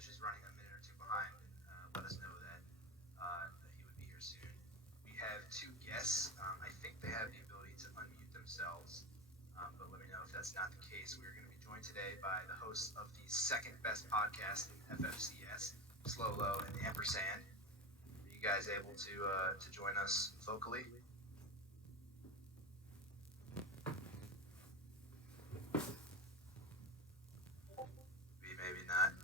Reg is running a minute or two behind, and let us know that he would be here soon. We have two guests. I think they have the ability to unmute themselves, but let me know if that's not the case. We are going to be joined today by the hosts of the second best podcast in FFCS, Slow Low and the Ampersand. Are you guys able to join us vocally? Maybe not.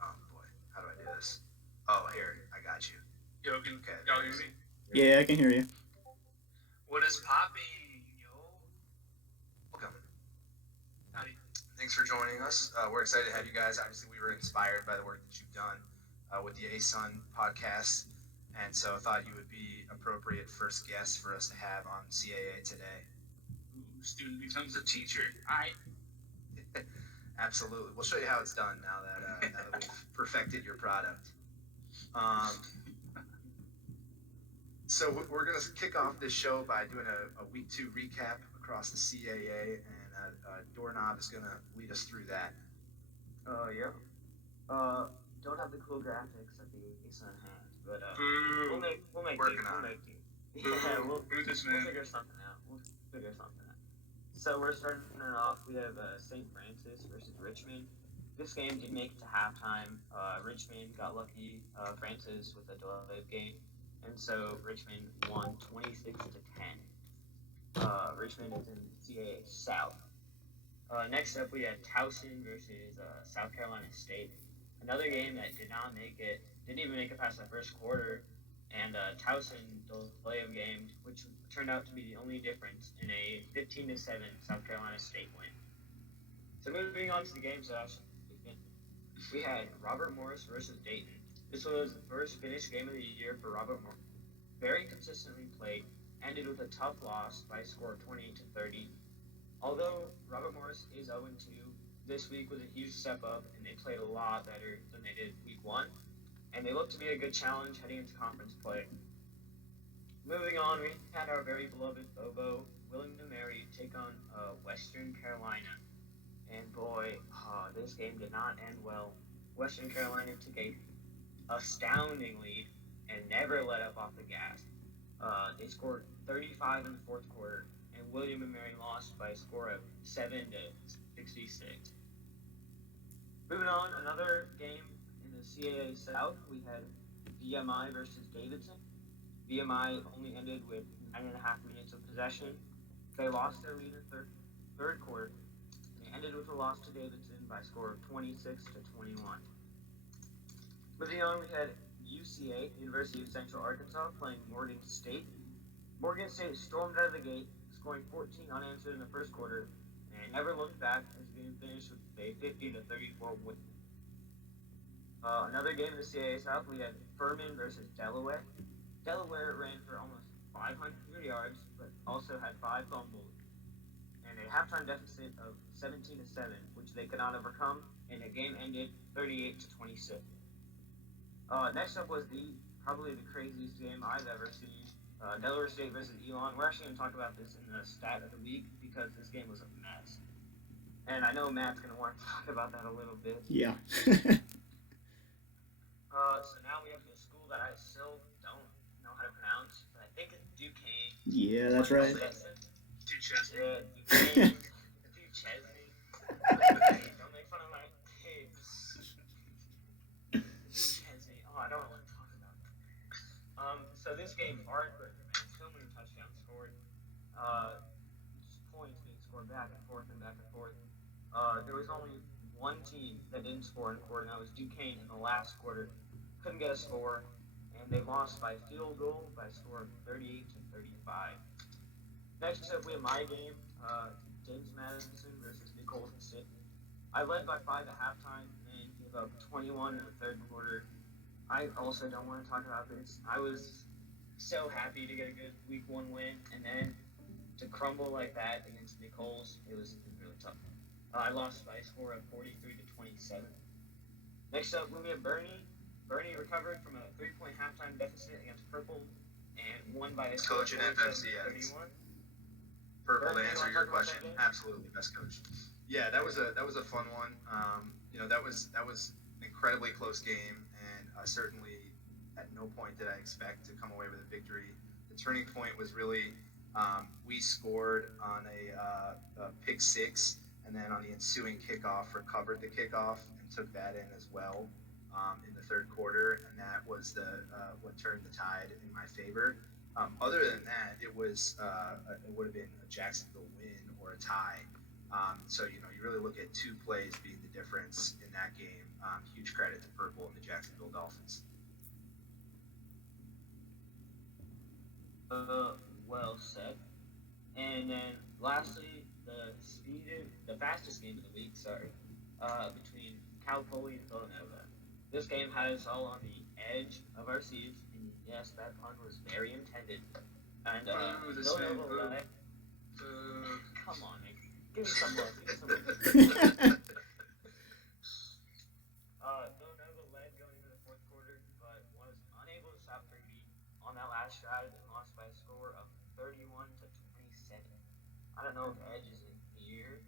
Oh boy, how do I do this? Oh, here, I got you. Yo, can Okay, y'all hear me? Yeah, I can hear you. What is popping, yo? Welcome. Howdy. Thanks for joining us. We're excited to have you guys. Obviously, we were inspired by the work that you've done with the ASUN podcast, and so I thought you would be appropriate first guest for us to have on CAA Today. Ooh, student becomes a teacher. Alright. Absolutely. We'll show you how it's done now that we've perfected your product. So we're going to kick off this show by doing a week 2 recap across the CAA, and Doorknob is going to lead us through that. Yeah. Don't have the cool graphics that the ASUN has, but Boo. we'll make Working do. on We'll it. make do. Boo. Yeah, we'll Boo this man. figure something out. So we're starting it off. We have St. Francis versus Richmond. This game didn't make it to halftime. Richmond got lucky. Francis with a delayed game, and so Richmond won 26-10. Richmond is in CAA South. Next up, we had Towson versus South Carolina State. Another game that didn't even make it past the first quarter, and Towson delay of game, which turned out to be the only difference in a 15-7 South Carolina State win. So moving on to the games that actually we had Robert Morris versus Dayton. This was the first finished game of the year for Robert Morris. Very consistently played, ended with a tough loss by a score of 28-30. Although Robert Morris is 0-2, this week was a huge step up, and they played a lot better than they did week 1, and they look to be a good challenge heading into conference play. Moving on, we had our very beloved Bobo, William & Mary, take on Western Carolina. And boy, this game did not end well. Western Carolina took a astounding lead and never let up off the gas. They scored 35 in the fourth quarter, and William & Mary lost by a score of 7-66. Moving on, another game in the CAA South, we had VMI versus Davidson. VMI only ended with 9.5 minutes of possession. They lost their lead in the third quarter. They ended with a loss to Davidson by a score of 26-21. Moving on, we had UCA, University of Central Arkansas, playing Morgan State. Morgan State stormed out of the gate, scoring 14 unanswered in the first quarter, and never looked back as the game finished with a 50-34 win. Another game in the CAA South, we had Furman versus Delaware. Delaware ran for almost 500 yards, but also had 5 fumbles, and a halftime deficit of 17-7, which they could not overcome, and the game ended 38-26. Next up was probably the craziest game I've ever seen. Delaware State versus Elon. We're actually going to talk about this in the stat of the week because this game was a mess. And I know Matt's going to want to talk about that a little bit. Yeah. So now we have the school that I still don't know how to pronounce, but I think it's Duquesne. Yeah, that's right. Duchesne. Yeah, Duquesne. Duchesne. Don't make fun of my kids. Duchesne. Oh, I don't want to talk about it. So this game, heartbreaker, man. So many touchdowns scored. Just points being scored back and forth. There was only one team that didn't score in a quarter, and that was Duquesne in the last quarter. Couldn't get a score, and they lost by field goal by a score of 38-35. Next up, we have my game, James Madison versus Nicholson City. I led by 5 at halftime and gave up 21 in the third quarter. I also don't want to talk about this. I was so happy to get a good week 1 win, and then to crumble like that against Nichols, it was really tough. I lost by a score of 43-27. Next up, we have Bernie. Bernie recovered from a 3-point halftime deficit against Purple and won by a score of 47-31. Purple, to answer your question, absolutely best coach. Yeah, that was a fun one. That was an incredibly close game, and certainly at no point did I expect to come away with a victory. The turning point was really we scored on a pick six, and then on the ensuing kickoff, recovered the kickoff and took that in as well in the third quarter, and that was the what turned the tide in my favor. Other than that, it would have been a Jacksonville win or a tie. So you really look at two plays being the difference in that game. Huge credit to Purple and the Jacksonville Dolphins. Well said. And then lastly, the fastest game of the week, sorry, between Cal Poly and Villanova. This game had us all on the edge of our seats, and yes, that pun was very intended. And Boo, this man, Villanova boo. led. Boo. Come on, Nick. Give me some love. Give me some love. Villanova led going into the fourth quarter, but was unable to stop Purdy on that last drive and lost by a score of 31-27. I don't know if Edge is in here.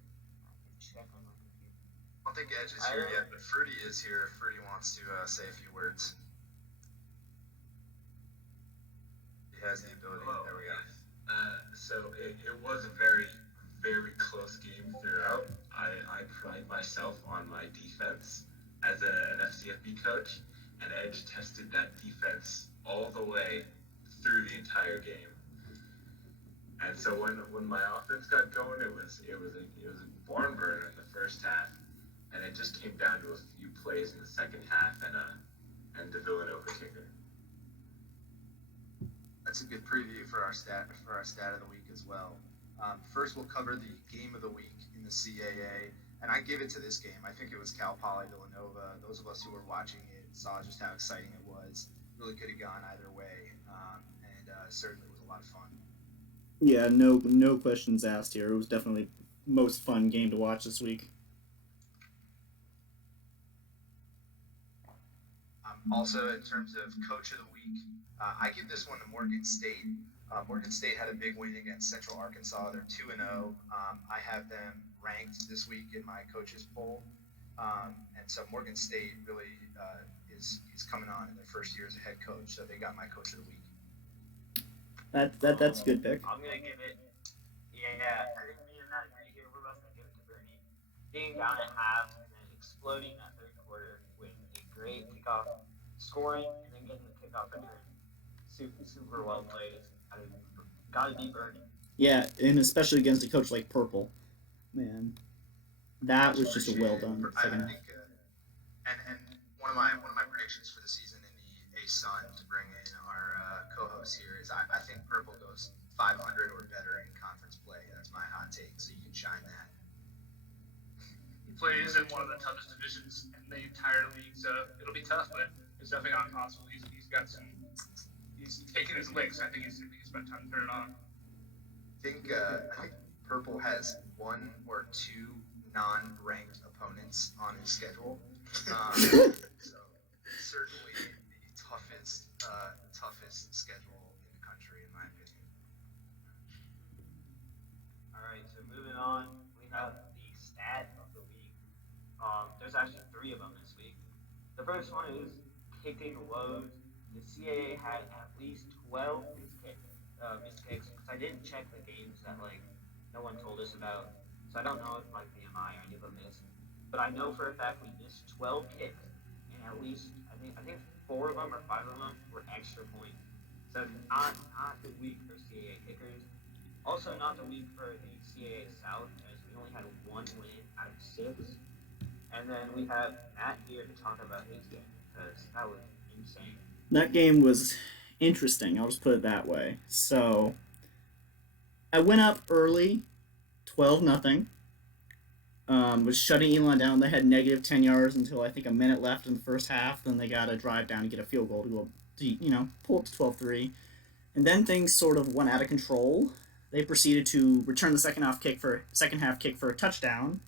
I can check on my computer. I don't think Edge is here yet, but Fruity is here. Fruity wants to say a few words. He has the ability. Hello. There we go. So it was a very, very close game throughout. I pride myself on my defense as an FCFB coach, and Edge tested that defense all the way through the entire game. And so when my offense got going, it was a barn burner in the first half, and it just came down to a few plays in the second half and the Villanova kicker. That's a good preview for our stat of the week as well. First, we'll cover the game of the week in the CAA, and I give it to this game. I think it was Cal Poly Villanova. Those of us who were watching it saw just how exciting it was. Really could have gone either way, and certainly was a lot of fun. Yeah, no questions asked here. It was definitely most fun game to watch this week. Also, in terms of coach of the week, I give this one to Morgan State. Morgan State had a big win against Central Arkansas. They're 2-0. I have them ranked this week in my coaches poll, and so Morgan State really is coming on in their first year as a head coach. So they got my coach of the week. That's a good pick. I'm gonna give it. Yeah, I think me and Matt agree here. We're both gonna give it to Bernie. Being down at half and then exploding that third quarter with a great kickoff, scoring, and then getting the kickoff return. Super well played. Gotta be Bernie. Yeah, and especially against a coach like Purple, man, that was just a well done I second half. think, and one of my predictions for the season in the A Sun to bring in our co-host here is I think Purple goes 500 or better in conference play. That's my hot take. So you can shine that. He plays in one of the toughest divisions in the entire league, so it'll be tough, but it's definitely not impossible. He's got some. He's taking his licks. I think it's about time to turn it on. I think Purple has one or two non-ranked opponents on his schedule. So certainly the toughest schedule in the country, in my opinion. All right, so moving on, we have the stat of the week. There's actually three of them this week. The first one is kicking lows. The CAA had at least 12 missed kicks because I didn't check the games that no one told us about. So I don't know if BMI or any of them missed. But I know for a fact we missed 12 kicks, and at least I think 4 of them or 5 of them were extra points. So not the week for CAA kickers. Also not the week for the CAA South, as we only had 1 win out of 6. And then we have Matt here to talk about his game because that was insane. That game was interesting. I'll just put it that way. So I went up early, 12-0. Was shutting Elon down. They had negative 10 yards until I think a minute left in the first half. Then they got to drive down and get a field goal to go, pull it to 12-3. And then things sort of went out of control. They proceeded to return the second half kick for a touchdown,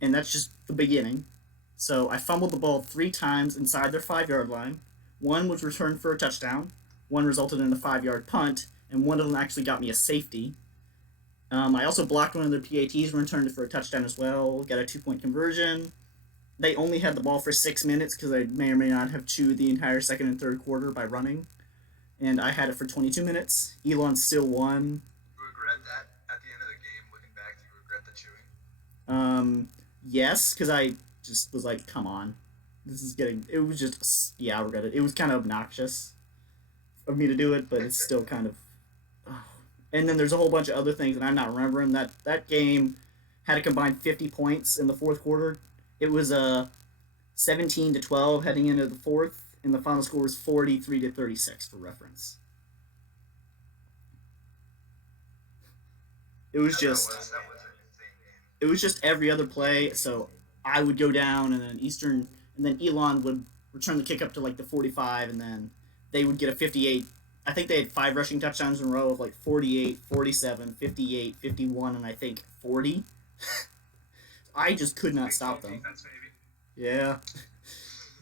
and that's just the beginning. So I fumbled the ball 3 times inside their 5-yard line. One was returned for a touchdown. One resulted in a 5-yard punt, and one of them actually got me a safety. I also blocked one of their PATs and returned it for a touchdown as well. Got a 2 point conversion. They only had the ball for 6 minutes because I may or may not have chewed the entire second and third quarter by running. And I had it for 22 minutes. Elon still won. You regret that at the end of the game, looking back, do you regret the chewing? Um, yes, because I just was like, come on. This is getting. It was just. Yeah, I regret it. It was kind of obnoxious of me to do it, but it's still kind of. Oh. And then there's a whole bunch of other things, and I'm not remembering. That game had a combined 50 points in the fourth quarter. It was 17-12 heading into the fourth, and the final score was 43-36 for reference. It was Yeah, just that was an insane game. it was just every other play. So I would go down, and then Elon would return the kick up to like the 45, and then they would get a 58. I think they had five rushing touchdowns in a row of like 48, 47, 58, 51, and I think 40. I just could not Big stop 12 them. defense, maybe. Yeah.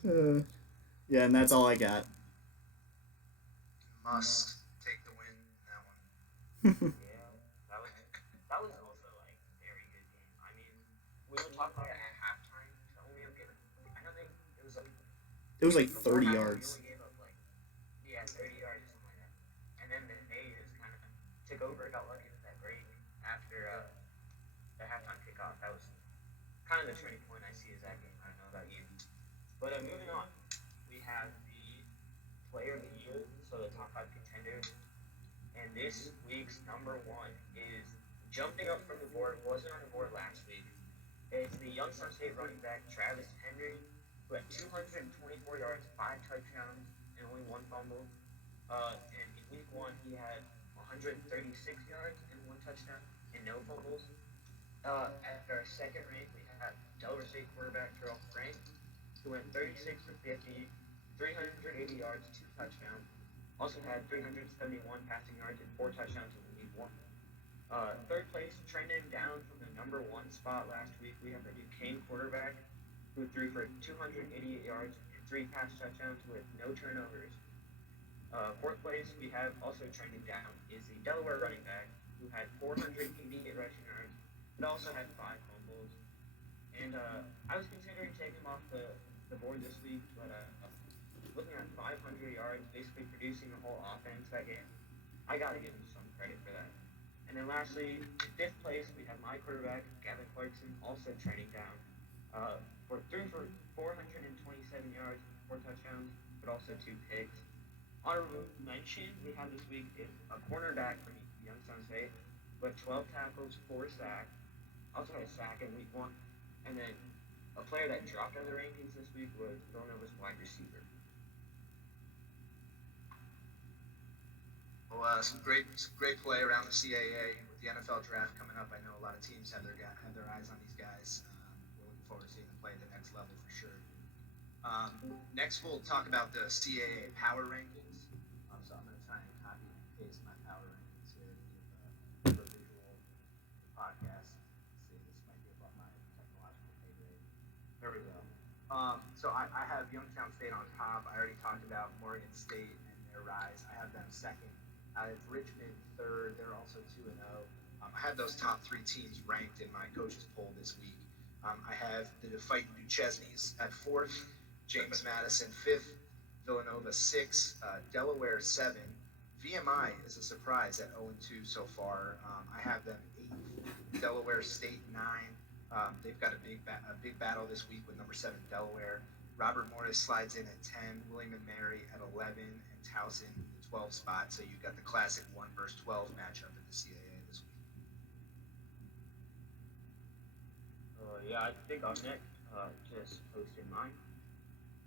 Uh, yeah, and that's all I got. Must take the win in that one. Yeah, that was also like a very good game. I mean, we were talking about it at halftime. So we were getting, I know they it was like It was like before 30 halftime we yards. only gave up like 30 yards or something like that, and then they just kind of took over, got lucky with that break after the halftime kickoff. That was kind of the turning point I see as that game. I don't know about you, but moving on, we have the player of the year, so the top five contenders. And this week's number one is jumping up from the board, wasn't on the board last week. It's the Youngstown State running back Travis Henry, who had 224 yards, five touchdowns, and only one fumble. And in week one, he had 136 yards and one touchdown and no fumbles. At our second rank, we have Delaware State quarterback Terrell Frank, who went 36 for 50, 380 yards, two touchdowns. Also had 371 passing yards and four touchdowns in week one. Third place, trending down from the number one spot last week, we have the Duquesne quarterback who threw for 288 yards and three pass touchdowns with no turnovers. Fourth place, we have also trending down is the Delaware running back who had 488 rushing yards, but also had five fumbles. And I was considering taking him off the board this week, but looking at 500 yards, basically producing the whole offense that game, I got to give him some credit for that. And then lastly, in fifth place, we have my quarterback, Gavin Clarkson, also trending down. Threw for 427 yards, four touchdowns, but also two picks. Honorable mention we have this week is a cornerback from Youngstown State with 12 tackles, four sacks. Also had a sack in week one. And then a player that dropped out of the rankings this week was Villanova's wide receiver. Well, some great play around the CAA with the NFL draft coming up. I know a lot of teams have their eyes on these guys. We're looking forward to seeing them play at the next level for sure. Next, we'll talk about the CAA power rankings. So I'm going to try and copy and paste my power rankings here to give a visual podcast. See, this might be above my technological pay grade. There we go. So I have Youngstown State on top. I already talked about Morgan State and their rise. I have them second. I have Richmond third. They're also 2-0. I have those top three teams ranked in my coaches poll this week. I have the fighting Duchesnes at fourth, James Madison fifth, Villanova sixth, Delaware seven. VMI is a surprise at 0-2 so far. I have them eighth, Delaware State nine. They've got a big battle this week with number seven Delaware. Robert Morris slides in at 10, William and Mary at 11, and Towson the 12 spot. So you've got the classic 1 versus 12 matchup in the CAA this week. Yeah, I think I'm next. Just posted mine.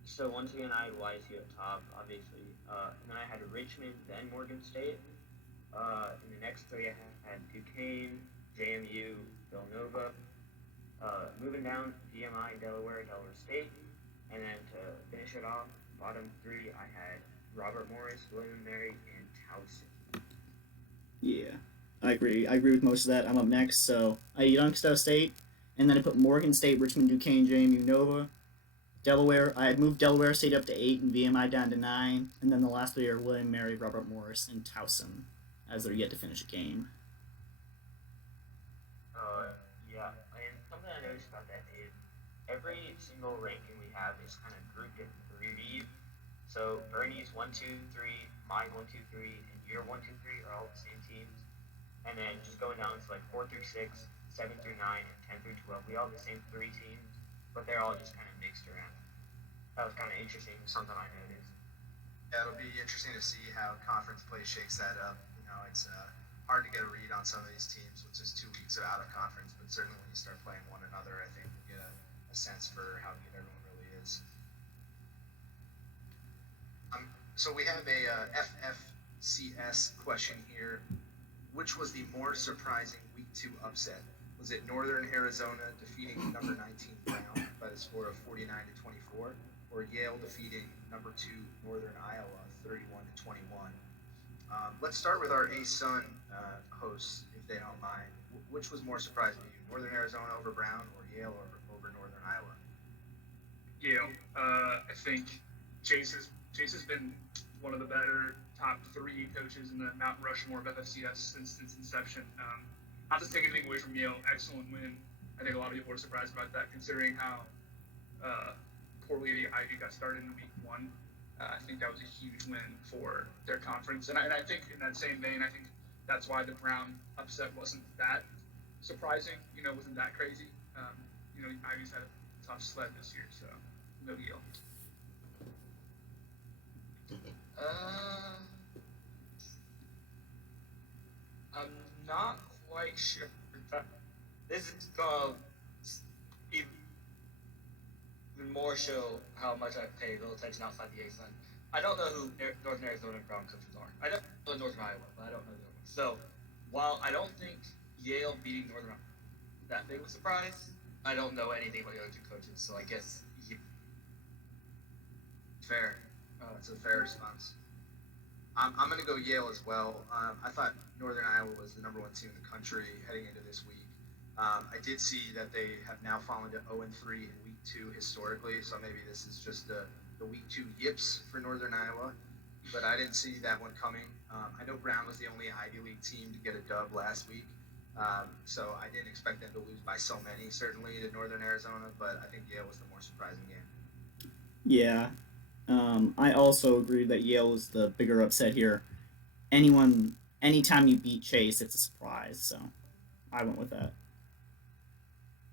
So once again, I had YSU at top, obviously. And then I had Richmond, then Morgan State. In the next three, I had Duquesne, JMU, Villanova. Moving down, VMI, Delaware State. And then to finish it off, bottom three, I had Robert Morris, William and Mary, and Towson. Yeah, I agree. I agree with most of that. I'm up next, so I had Youngstown State, and then I put Morgan State, Richmond, Duquesne, JMU, Nova, Delaware. I had moved Delaware State up to 8 and VMI down to 9, and then the last three are William, Mary, Robert Morris, and Towson, as they're yet to finish a game. Yeah, and something I noticed about that is every single ranking we have is kind of grouped in threes. So Bernie's 1, 2, 3, mine 1, 2, 3, and your 1, 2, 3 are all the same teams. And then just going down to like 4 through 6, 7 through 9, and 10 through 12, we all have the same three teams, but they're all just kind of mixed around. That was kind of interesting. Something I noticed. Yeah, it'll be interesting to see how conference play shakes that up. It's hard to get a read on some of these teams with just 2 weeks out of conference, but certainly when you start playing one another, I think we'll get a sense for how good everyone really is. So we have a FFCS question here. Which was the more surprising week two upset? Was it Northern Arizona defeating number 19 Brown by the score of 49-24, or Yale defeating number two Northern Iowa 31-21? Let's start with our A-Sun hosts, if they don't mind. Which was more surprising to you, Northern Arizona over Brown or Yale over Northern Iowa? Yale. I think Chase has been one of the better top three coaches in the Mount Rushmore of FFCS since its inception. Not to take anything away from Yale, excellent win. I think a lot of people were surprised about that, considering how poorly the Ivy got started in week one. I think that was a huge win for their conference, and I think in that same vein, I think that's why the Brown upset wasn't that surprising. Wasn't that crazy. Ivy's had a tough sled this year, so no deal. Uh, I'm not quite sure. This is gonna even more show how much I pay little attention outside the A-Sun. I don't know who Northern Arizona and Brown coaches are. I know Northern Iowa, but I don't know the other ones. So while I don't think Yale beating Northern Iowa is that big of a surprise, I don't know anything about the other two coaches. So I guess Fair. That's a fair response. I'm going to go Yale as well. I thought Northern Iowa was the number one team in the country heading into this week. I did see that they have now fallen to 0-3 in week two historically, so maybe this is just the week two yips for Northern Iowa, but I didn't see that one coming. I know Brown was the only Ivy League team to get a dub last week, so I didn't expect them to lose by so many, certainly to Northern Arizona, but I think Yale was the more surprising game. Yeah. I also agree that Yale is the bigger upset here. Anytime you beat Chase, it's a surprise. So I went with that.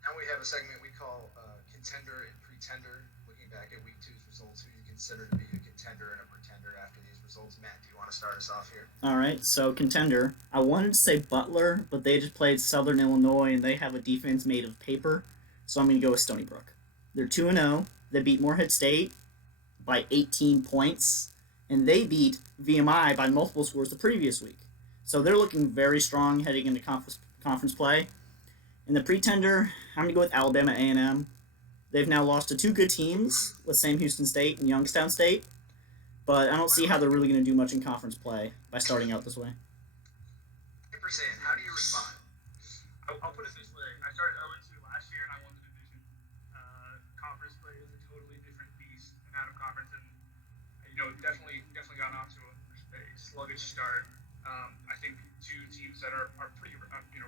Now we have a segment we call Contender and Pretender, looking back at week two's results, who you consider to be a contender and a pretender after these results. Matt, do you want to start us off here? All right, so contender. I wanted to say Butler, but they just played Southern Illinois, and they have a defense made of paper. So I'm going to go with Stony Brook. They're 2-0. They beat Morehead State by 18 points, and they beat VMI by multiple scores the previous week. So they're looking very strong heading into conference play. In the pretender, I'm going to go with Alabama A&M. They've now lost to two good teams with Sam Houston State and Youngstown State, but I don't see how they're really going to do much in conference play by starting out this way. 100%. How do you respond? I'll put it this way: I started 0-2 last year, and I won the division. Conference play is a totally different beast than out of conference, and definitely gotten off to a sluggish start. I think two teams that are pretty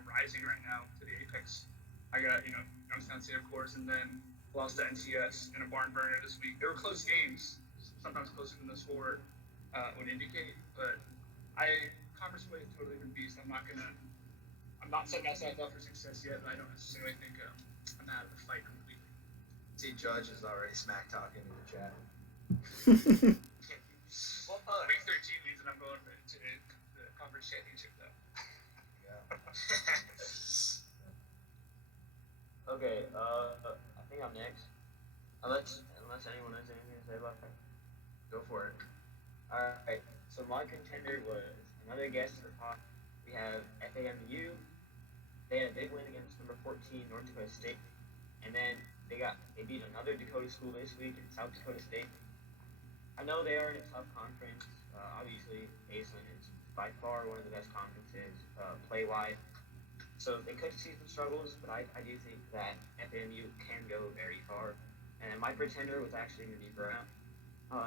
rising right now to the apex. I got Youngstown State, of course, and then lost to NCS in a barn burner this week. They were close games, sometimes closer than the score would indicate, but conference play is a totally different beast. I'm not setting myself up for success yet, but I don't necessarily think I'm out of the fight completely. See, Judge is already smack talking in the chat. Well, week 13 means that I'm going to the conference championship, though. Yeah. Okay, I think I'm next. Unless anyone has anything to say about that. Go for it. Alright, so my contender was another guest for Pop. We have FAMU. They had a big win against number 14 North Dakota State. And then they beat another Dakota school this week in South Dakota State. I know they are in a tough conference. Obviously, ASUN is by far one of the best conferences play-wise. So they could see some struggles, but I do think that FAMU can go very far. And my pretender was actually going to be Brown.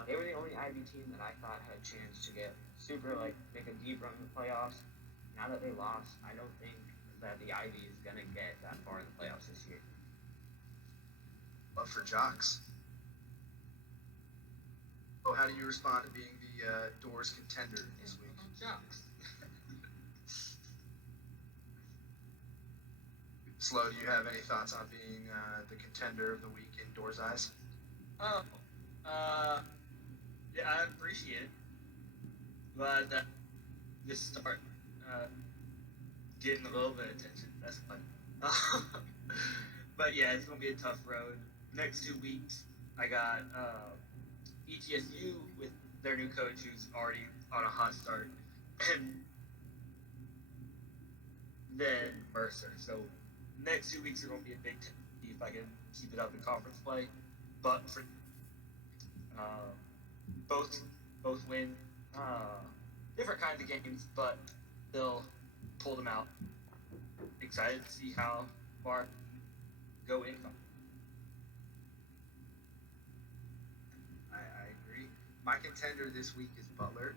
They were the only Ivy team that I thought had a chance to get make a deep run in the playoffs. Now that they lost, I don't think that the Ivy is gonna get that far in the playoffs this year. But for Jocks, oh, how do you respond to being the Doors contender this week? Jocks. Slow, do you have any thoughts on being the contender of the week in Doors' eyes? Oh, yeah, I appreciate it. Glad that you start uh, getting a little bit of attention. That's fun. But yeah, it's gonna be a tough road. Next 2 weeks, I got ETSU with their new coach who's already on a hot start, and then Mercer. So next 2 weeks are gonna be a big test to see if I can keep it up in conference play. But for uh, both both win different kinds of games, but they'll pull them out. Excited to see how far go in. I agree. My contender this week is Butler.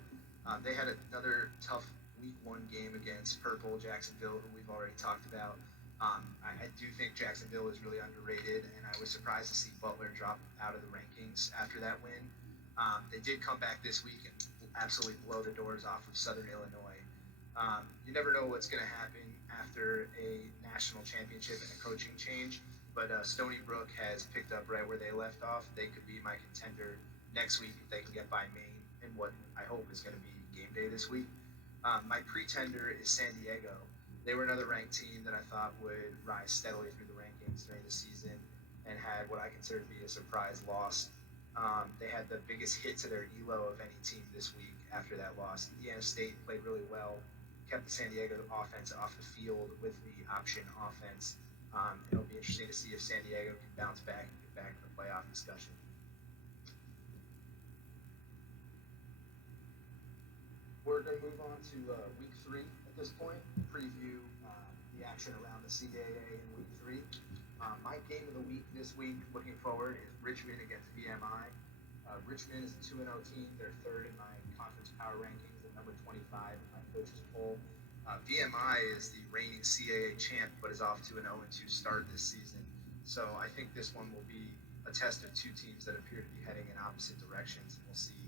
They had another tough week one game against Purple Jacksonville, who we've already talked about. I do think Jacksonville is really underrated, and I was surprised to see Butler drop out of the rankings after that win. They did come back this week and absolutely blow the doors off of Southern Illinois. You never know what's going to happen after a national championship and a coaching change, but Stony Brook has picked up right where they left off. They could be my contender next week if they can get by Maine in what I hope is going to be game day this week. My pretender is San Diego. They were another ranked team that I thought would rise steadily through the rankings during the season and had what I consider to be a surprise loss. They had the biggest hit to their ELO of any team this week after that loss. Indiana State played really well, kept the San Diego offense off the field with the option offense. It'll be interesting to see if San Diego can bounce back and get back in the playoff discussion. We're going to move on to week 3 at this point, preview the action around the CAA in week 3. My game of the week this week, looking forward, is Richmond against VMI. Richmond is a 2-0 team. They're third in my conference power rankings at number 25 in my coaches poll. VMI is the reigning CAA champ, but is off to an 0-2 start this season. So I think this one will be a test of two teams that appear to be heading in opposite directions, and we'll see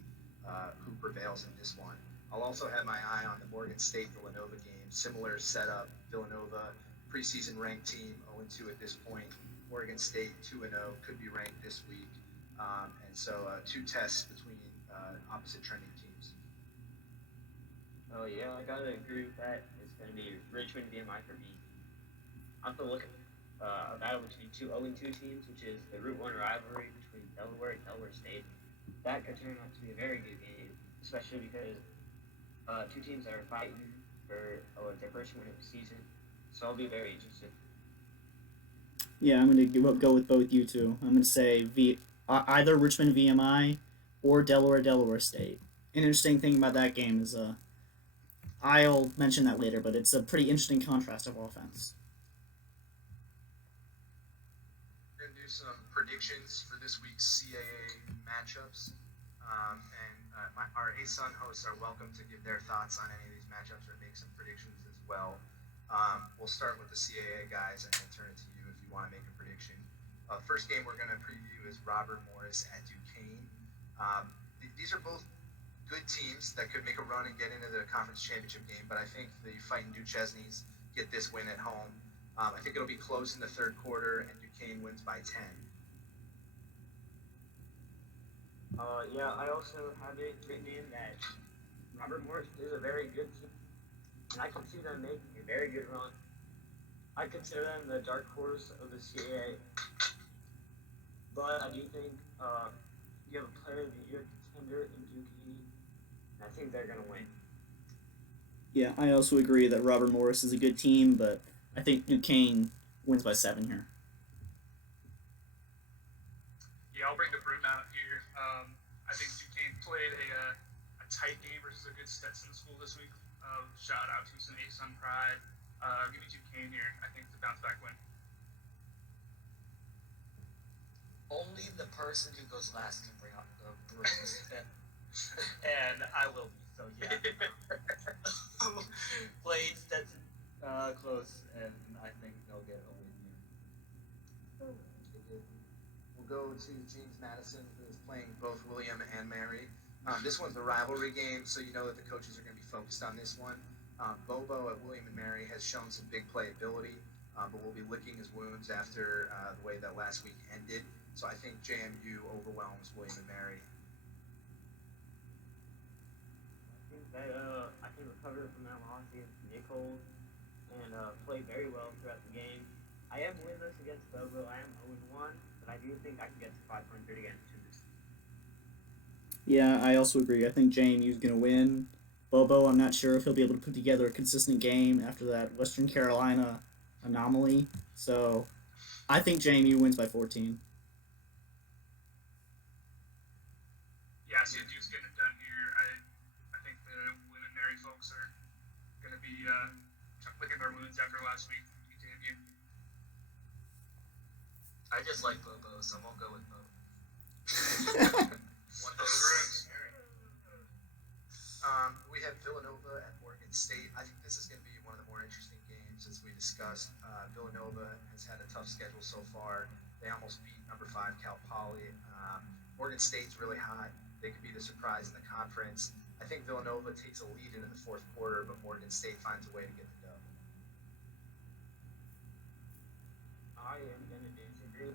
who prevails in this one. I'll also have my eye on the Morgan State Villanova game. Similar setup. Villanova, preseason ranked team, 0-2 at this point. Morgan State 2-0, could be ranked this week. And so two tests between opposite trending teams. Oh yeah, I gotta agree with that. It's gonna be Richmond VMI for me. I have to look at a battle between two 0-2 teams, which is the Route 1 rivalry between Delaware and Delaware State. That could turn out to be a very good game, especially because two teams that are fighting for their first win of the season. So I'll be very interested. Yeah, I'm going to go with both you two. I'm going to say either Richmond VMI or Delaware State. An interesting thing about that game is I'll mention that later, but it's a pretty interesting contrast of offense. We're going to do some predictions for this week's CAA matchups. Our ASUN hosts are welcome to give their thoughts on any of these matchups or make some predictions as well. We'll start with the CAA guys and then turn it to you if you want to make a prediction. First game we're going to preview is Robert Morris at Duquesne. These are both good teams that could make a run and get into the conference championship game, but I think the Fighting Duchesnes get this win at home. I think it'll be close in the third quarter, and Duquesne wins by 10. Yeah, I also have it written in that Robert Morris is a very good team, and I can see them making a very good run. I consider them the dark horse of the CAA, but I do think you have a player of the year contender in Duquesne, and I think they're going to win. Yeah, I also agree that Robert Morris is a good team, but I think Duquesne wins by 7 here. Yeah, I'll bring the broom out here. I think Duquesne played a tight game versus a good Stetson school this week. Shout out to some ASUN pride. Give me Duquesne here. I think it's a bounce back win. Only the person who goes last can bring up the brooms, and I will be. So yeah, played Stetson Close, and I think they'll get a win here. We'll go to James Madison, who is playing both William and Mary. This one's a rivalry game, so you know that the coaches are going to be focused on this one. Bobo at William and Mary has shown some big playability, but will be licking his wounds after the way that last week ended. So I think JMU overwhelms William and Mary. I think that I can recover from that loss against Nichols and play very well throughout the game. I am winless against Bobo. I am 0-1, but I do think I can get to 500 against him. Yeah, I also agree. I think JMU's going to win. Bobo, I'm not sure if he'll be able to put together a consistent game after that Western Carolina anomaly. So I think JMU wins by 14. Yeah, I see the Duke's getting it done here. I think the women Mary folks are going to be licking their wounds after last week. TMU. I just like Bobo, so I'm gonna go with Bobo. One over. We have Villanova at Oregon State. I think this is going to be one of the more interesting games, as we discussed. Villanova has had a tough schedule so far. They almost beat number 5 Cal Poly. Oregon State's really hot. They could be the surprise in the conference. I think Villanova takes a lead into the fourth quarter, but Oregon State finds a way to get the dub. I am going to disagree.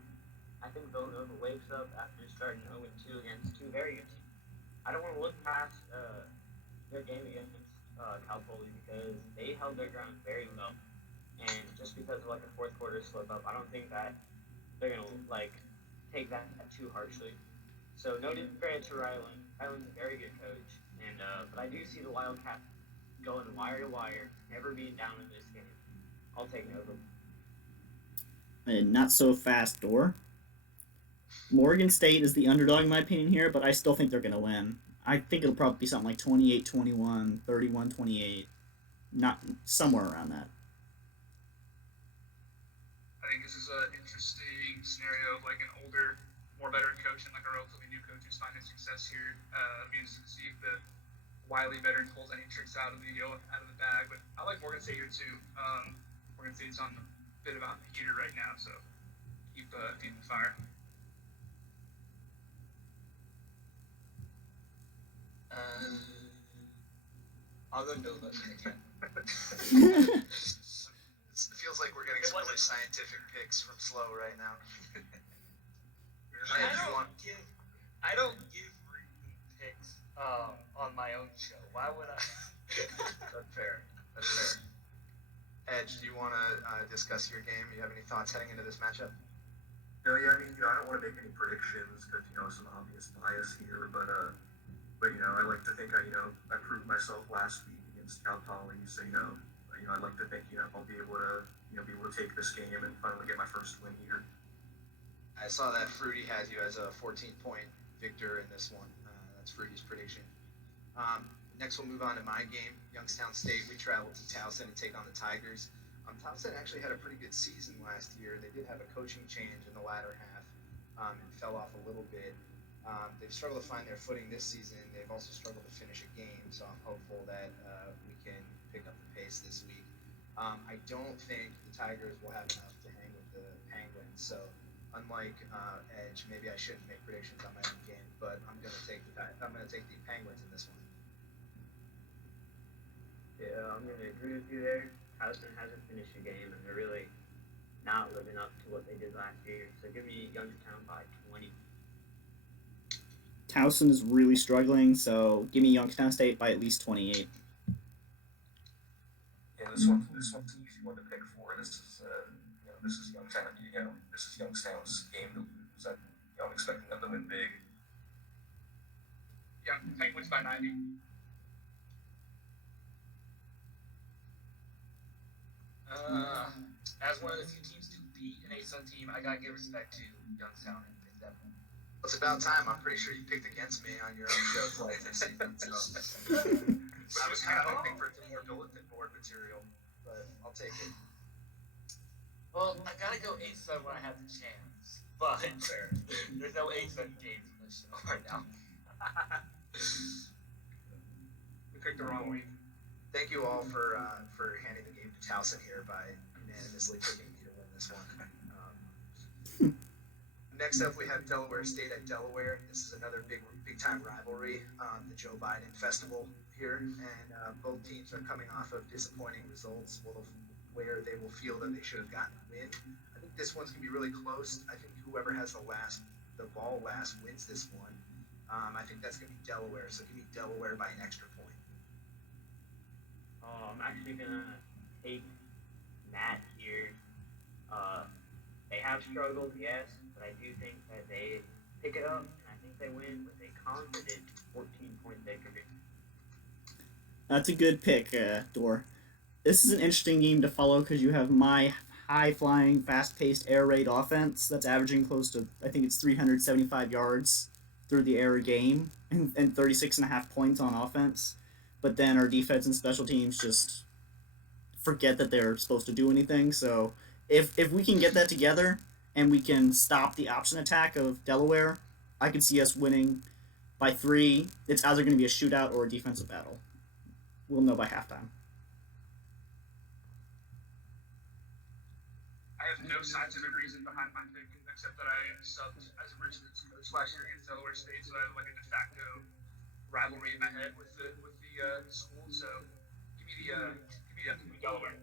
I think Villanova wakes up after starting 0-2 against two very good teams. I don't want to look past their game against Cal Poly because they held their ground very well. And just because of like a fourth quarter slip up, I don't think that they're gonna like take that too harshly. So no discredit to Ryland. Ryland's a very good coach, and but I do see the Wildcats going wire to wire, never being down in this game. I'll take Nova. And not so fast door. Morgan State is the underdog in my opinion here, but I still think they're going to win. I think it'll probably be something like 28-21, 31-28, not somewhere around that. I think this is an interesting scenario of like an older, more veteran coach and like a relatively new coach who's finding success here. It'll be interesting to see if the wily veteran pulls any tricks out of the bag. But I like Morgan State here too. Morgan State's on a bit of a heater right now, so keep feeding the fire. I'll go Nova again. It feels like we're getting some really scientific picks from Slow right now. I don't give reason picks on my own show. Why would I? That's fair. That's fair. Edge, do you want to discuss your game? Do you have any thoughts heading into this matchup? No, yeah, I mean, I don't want to make any predictions because, some obvious bias here, but I like to think I proved myself last week against Cal Poly, so, I'd like to think, I'll be able to take this game and finally get my first win here. I saw that Fruity has you as a 14-point victor in this one. That's Fruity's prediction. Next, we'll move on to my game, Youngstown State. We traveled to Towson and take on the Tigers. Towson actually had a pretty good season last year. They did have a coaching change in the latter half and fell off a little bit. They've struggled to find their footing this season. They've also struggled to finish a game, so I'm hopeful that we can pick up the pace this week. I don't think the Tigers will have enough to hang with the Penguins, so unlike Edge, maybe I shouldn't make predictions on my own game, but I'm gonna take the Penguins in this one. Yeah, I'm going to agree with you there. Towson hasn't finished a game, and they're really not living up to what they did last year. So give me Youngstown by 20. Towson is really struggling, so give me Youngstown State by at least 28. Yeah, this one's an easy one to pick for. This is Youngstown. This is Youngstown's game to lose. I'm expecting them to win big. Yeah, Penguins by 90. As one of the few teams to beat an A-Sun team, I gotta give respect to Youngstown and pick them. Well, it's about time. I'm pretty sure you picked against me on your own show twice this season. So. I was kind of hoping for some more bulletin board material, but I'll take it. Well, I gotta go A-Sun when I have the chance, but there's no A-Sun games on the show right now. We picked the wrong week. Thank you all for handing the game to Towson here by unanimously picking me to win this one. Next up, we have Delaware State at Delaware. This is another big time rivalry, the Joe Biden Festival here, and both teams are coming off of disappointing results, where they will feel that they should have gotten a win. I think this one's gonna be really close. I think whoever has the ball last wins this one. I think that's gonna be Delaware, so give me Delaware by an extra point. I'm actually gonna take Matt here. Uh, they have struggled, yes, but I do think that they pick it up, and I think they win with a confident 14-point victory. That's a good pick, Dor. This is an interesting game to follow because you have my high flying, fast paced air raid offense that's averaging close to, I think it's 375 yards through the air game and 36.5 points on offense. But then our defense and special teams just forget that they're supposed to do anything. So if we can get that together and we can stop the option attack of Delaware, I could see us winning by three. It's either going to be a shootout or a defensive battle. We'll know by halftime. I have no scientific reason behind my pick except that I subbed as a Richmond's coach last year against Delaware State, so I have like a de facto rivalry in my head with the school. So give me Delaware.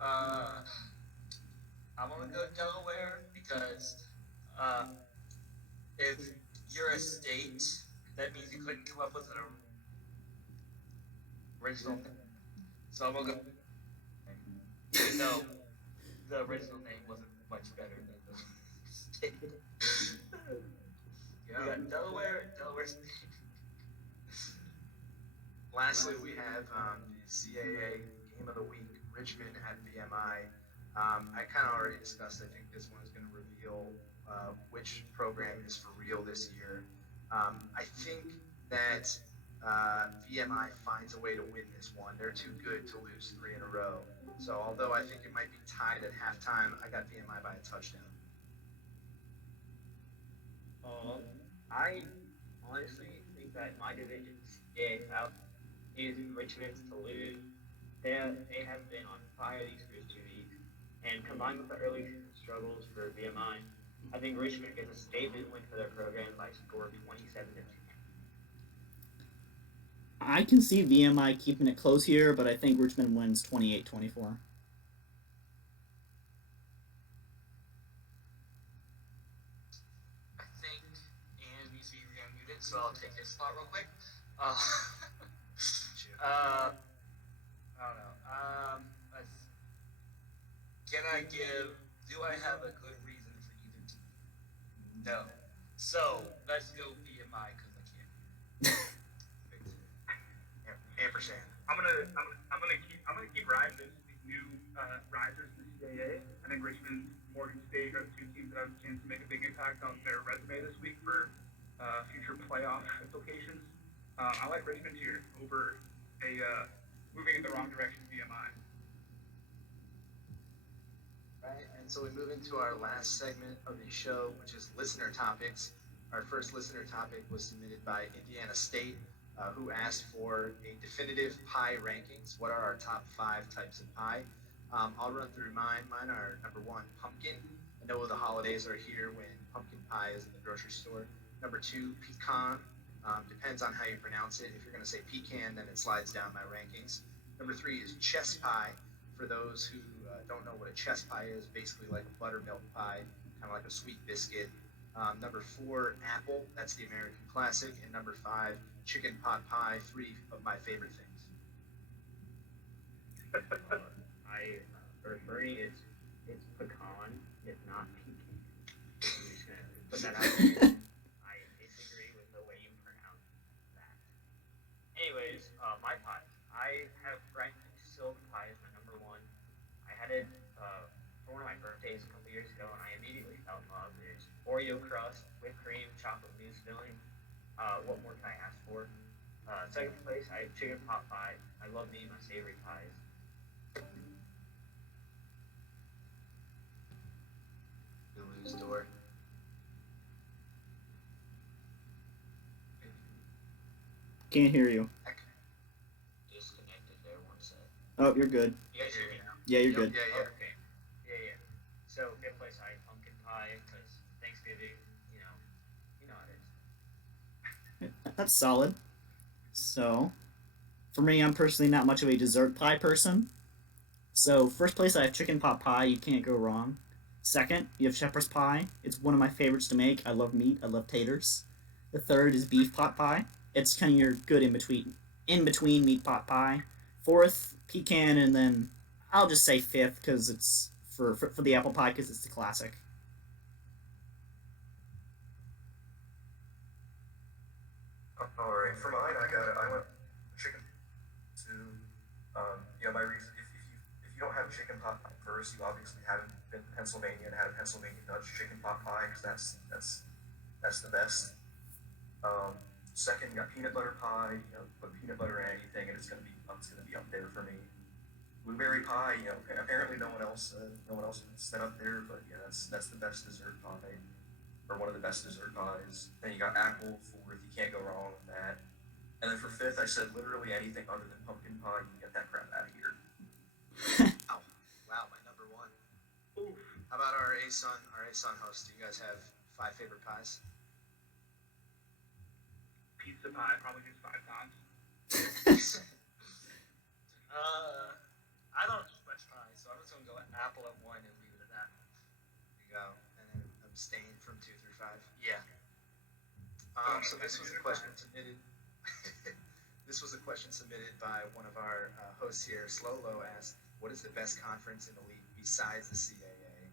Uh, I'm gonna go Delaware because uh, if you're a state, that means you couldn't come up with an original name. So I'm gonna go, even though the original name wasn't much better than the state. We Yeah. got Delaware State. Lastly, we have the CAA Game of the Week, Richmond at VMI. I kind of already discussed. I think this one is going to reveal which program is for real this year. I think that VMI finds a way to win this one. They're too good to lose three in a row. So although I think it might be tied at halftime, I got VMI by a touchdown. I honestly think that my division, CAA South, is Richmond's to lose. They have been on fire these first 2 weeks, and combined with the early season struggles for VMI, I think Richmond gets a statement win for their program by score 27-10. I can see VMI keeping it close here, but I think Richmond wins 28-24. I think Ian needs to be unmuted, so I'll take his spot real quick. I don't know. Can I give? Do I have a good reason for either team? No. So let's go BMI because I can't. Ampersand. I'm gonna keep riding these new risers in the CAA. I think Richmond, Morgan State are the two teams that have a chance to make a big impact on their resume this week for future playoff implications. I like Richmond here over a moving in the wrong direction VMI. Right, and so we move into our last segment of the show, which is listener topics. Our first listener topic was submitted by Indiana State, who asked for a definitive pie rankings. What are our top 5 types of pie? I'll run through mine. Mine are number 1, pumpkin. I know the holidays are here when pumpkin pie is in the grocery store. Number 2, pecan. Depends on how you pronounce it. If you're going to say pecan, then it slides down my rankings. Number 3 is chess pie. For those who don't know what a chess pie is, basically like a buttermilk pie, kind of like a sweet biscuit. Number 4, apple. That's the American classic. And number 5, chicken pot pie. 3 of my favorite things. For Bernie, it's pecan, if not pecan. I'm just gonna put that out there. I disagree with the way you pronounce that. Anyways, my pies. I have ranked silk pie as my number 1. I had it for one of my birthdays a couple years ago, and I immediately fell in love. It's Oreo crust, whipped cream, chocolate mousse filling. What more can I ask for? Second place, I have chicken pot pie. I love me my savory pies. You lose door. Can't hear you. Disconnected there one Oh, you're good. You guys hear me? Yeah, you're Yep. good. Yeah, yeah. Okay. Yeah, yeah. So fifth place, I had pumpkin pie because Thanksgiving, you know, you know how it is. That's solid. So, for me, I'm personally not much of a dessert pie person. So, first place, I have chicken pot pie. You can't go wrong. Second, you have shepherd's pie. It's one of my favorites to make. I love meat. I love taters. The third is beef pot pie. It's kind of your good in between meat pot pie. Fourth, pecan, and then I'll just say fifth because it's for the apple pie because it's the classic. All right, for mine, I went chicken to my reason if you don't have chicken pot pie first, you obviously haven't been to Pennsylvania and had a Pennsylvania Dutch chicken pot pie because that's the best. Um, Second, you got peanut butter pie. Put peanut butter in anything, and it's gonna be up there for me. Blueberry pie, apparently no one else puts that up there, but yeah, that's the best dessert pie, or one of the best dessert pies. Then you got apple fourth. You can't go wrong with that. And then for fifth, I said literally anything other than pumpkin pie. You can get that crap out of here. Wow, wow, my number one. Oof. How about our A Sun host? Do you guys have five favorite pies? Pizza pie probably gets 5 times. I don't eat much pie, so I'm just gonna go apple at one and leave it at that. There you go, and then abstain from two through five. Yeah. So this was a question submitted. This was a question submitted by one of our hosts here. Slowlo asked, "What is the best conference in the league besides the CAA?"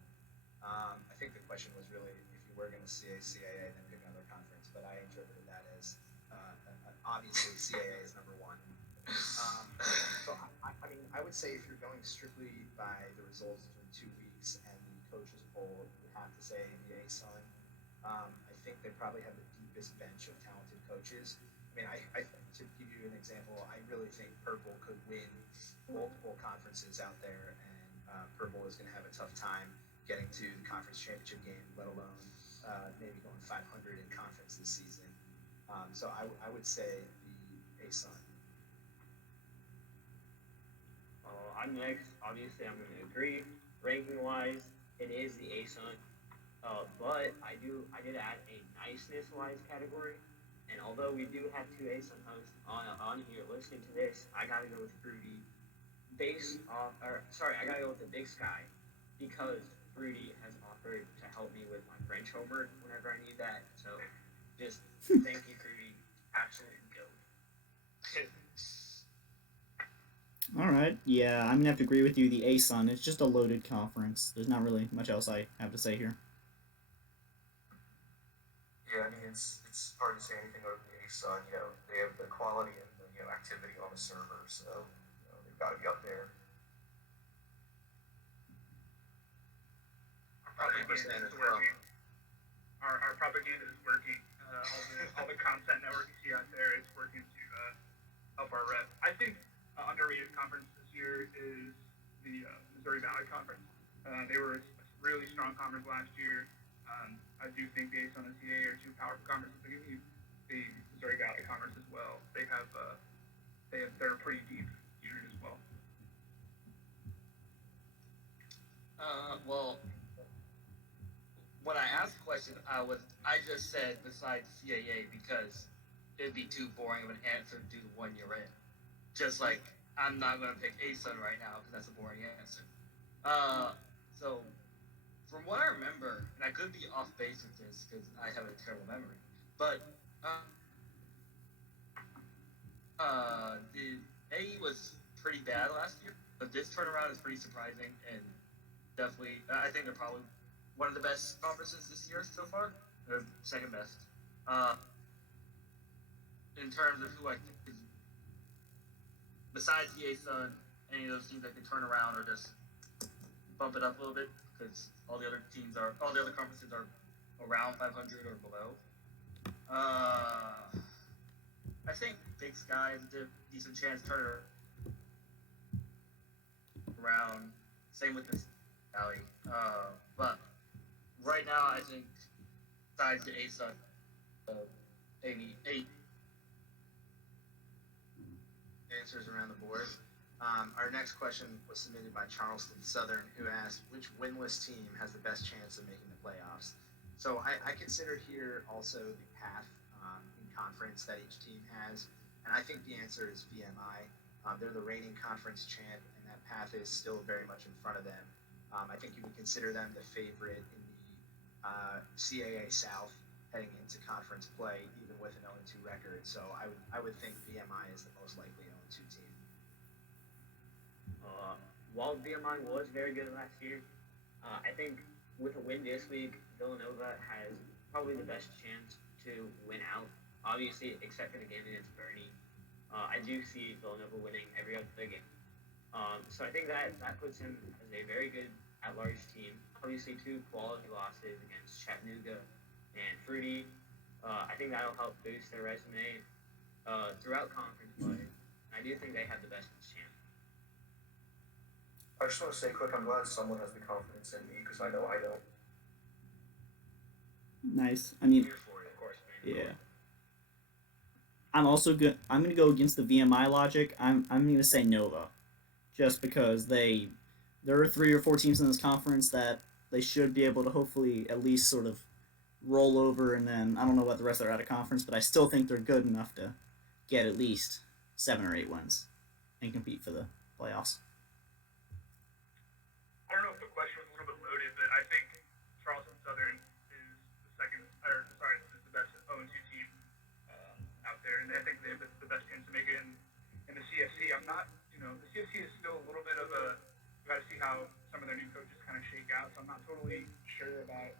I think the question was really if you were going to see a CAA, then pick another conference. But I interpreted that as obviously CAA is number one. So I mean, I would say if you're going strictly by the results from 2 weeks and the coaches poll, you have to say the A-Sun. I think they probably have the deepest bench of talented coaches. I mean, to give you an example, I really think Purple could win multiple conferences out there, and Purple is going to have a tough time getting to the conference championship game, let alone maybe going 500 in conference this season. So I would say the A-Sun. I'm next. Obviously, I'm going to agree. Ranking wise, it is the ASUN. But I did add a niceness wise category. And although we do have two ASUN hosts on here listening to this, I gotta go with Fruity. I gotta go with the Big Sky because Fruity has offered to help me with my French homework whenever I need that. So just thank you, Fruity. Absolutely go. All right. Yeah, I'm gonna have to agree with you. The A-Sun. It's just a loaded conference. There's not really much else I have to say here. Yeah, I mean it's hard to say anything over the Sun. They have the quality and the activity on the server, so they've got to be up there. Propaganda is working. Our propaganda is working. All the content network you see out there is working to help our rep. I think underrated conference this year is the Missouri Valley Conference. They were a really strong conference last year. I do think the ASUN and CA are two powerful conferences. But give me the Missouri Valley Conference as well. They're pretty deep here as well. Well, when I asked the question, I just said besides CAA because it'd be too boring of an answer to do the one you're in. Just like I'm not gonna pick ASUN right now because that's a boring answer. So from what I remember, and I could be off base with this because I have a terrible memory, but the AE was pretty bad last year, but this turnaround is pretty surprising and definitely, I think they're probably one of the best conferences this year so far, or second best. In terms of who I think is, besides the ASUN, any of those teams that can turn around or just bump it up a little bit because all the other conferences are around 500 or below. I think Big Sky has a decent chance to turn it around. Same with this Valley. But right now, I think besides the ASUN, eight Answers around the board. Our next question was submitted by Charleston Southern, who asked, which winless team has the best chance of making the playoffs? So I consider here also the path in conference that each team has, and I think the answer is VMI. They're the reigning conference champ, and that path is still very much in front of them. I think you would consider them the favorite in the CAA South heading into conference play, even with an 0-2 record. So I would think VMI is the most likely 0-2 team. Uh, while BMI was very good last year, I think with a win this week, Villanova has probably the best chance to win out. Obviously, except for the game against Bernie, I do see Villanova winning every other game. So I think that puts him as a very good at-large team. Obviously, two quality losses against Chattanooga and Fruity. I think that'll help boost their resume throughout conference play. I do think they have the best chance. I just want to say quick, I'm glad someone has the confidence in me because I know I don't. Nice. I mean, Here for it. Of course, man. yeah. I'm also good. I'm gonna go against the VMI logic. I'm gonna say Nova, just because there are 3 or 4 teams in this conference that they should be able to hopefully at least sort of roll over, and then I don't know what the rest are out of conference, but I still think they're good enough to get at least 7 or 8 wins and compete for the playoffs. I don't know if the question was a little bit loaded, but I think Charleston Southern is the second, or sorry, is the best 0-2 team out there, and I think they have the best chance to make it in the CFC. I'm not, the CFC is still a little bit of a, you got to see how some of their new coaches kind of shake out. So I'm not totally sure about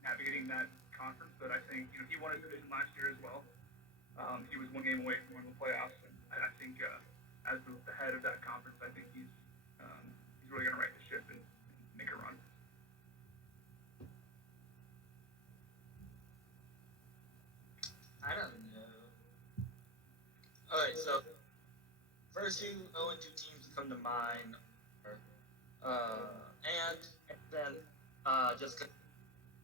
navigating that conference, but I think he won his division last year as well. He was one game away from winning the playoffs, and I think as the head of that conference, I think he's really going to right the ship and make a run. I don't know. All right, so first two 0-2 teams come to mind are, and then just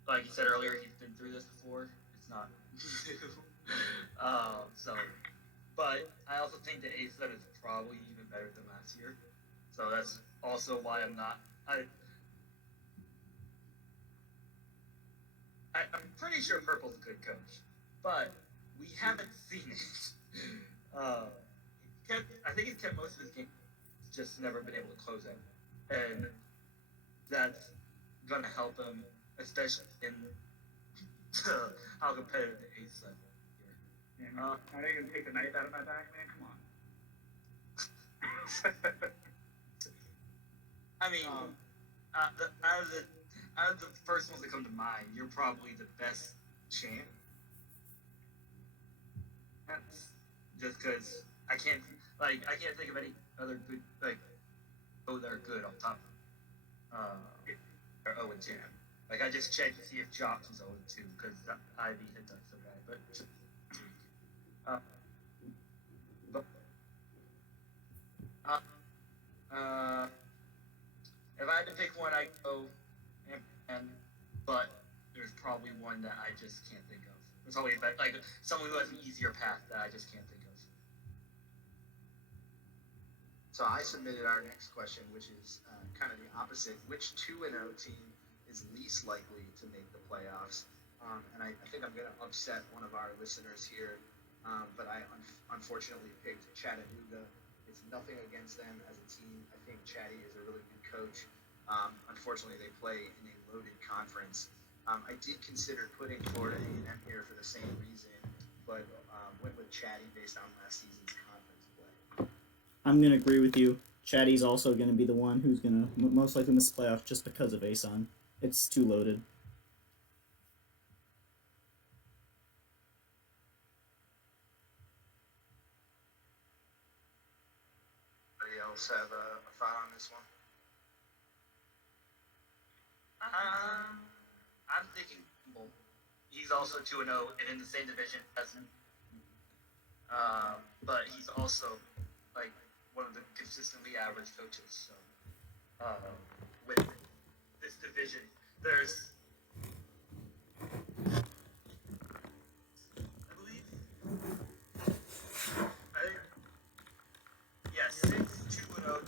like you said earlier, he's been through this before. It's not new. So, but I also think the ASUN is probably even better than last year. So that's also why I'm not. I'm pretty sure Purple's a good coach, but we haven't seen it. Uh, I think he's kept most of his games, just never been able to close out, and that's gonna help him, especially in how competitive the ASUN here. Yeah, are they going to take the knife out of my back, man? Come on. I mean, out of the first ones that come to mind, you're probably the best champ. Just because I can't think of any other good they're good on top. Or 0-10. I just checked to see if Jocks was 0-2 because Ivy had done so bad. But if I had to pick one, I'd go and but there's probably one that I just can't think of. There's always someone who has an easier path that I just can't think of. So I submitted our next question, which is kind of the opposite. Which 2-0 team is least likely to make the playoffs? And I think I'm going to upset one of our listeners here, but I unfortunately picked Chattanooga. It's nothing against them as a team. I think Chatty is a really good coach. Unfortunately, they play in a loaded conference. I did consider putting Florida A&M here for the same reason, but went with Chatty based on last season's conference play. I'm gonna agree with you. Chatty's also gonna be the one who's gonna most likely miss the playoffs just because of ASUN. It's too loaded. Anybody else have a thought on this one? I'm thinking he's also 2-0 and in the same division as him. But he's also one of the consistently average coaches. So with this division, there's I believe I think 6 2-0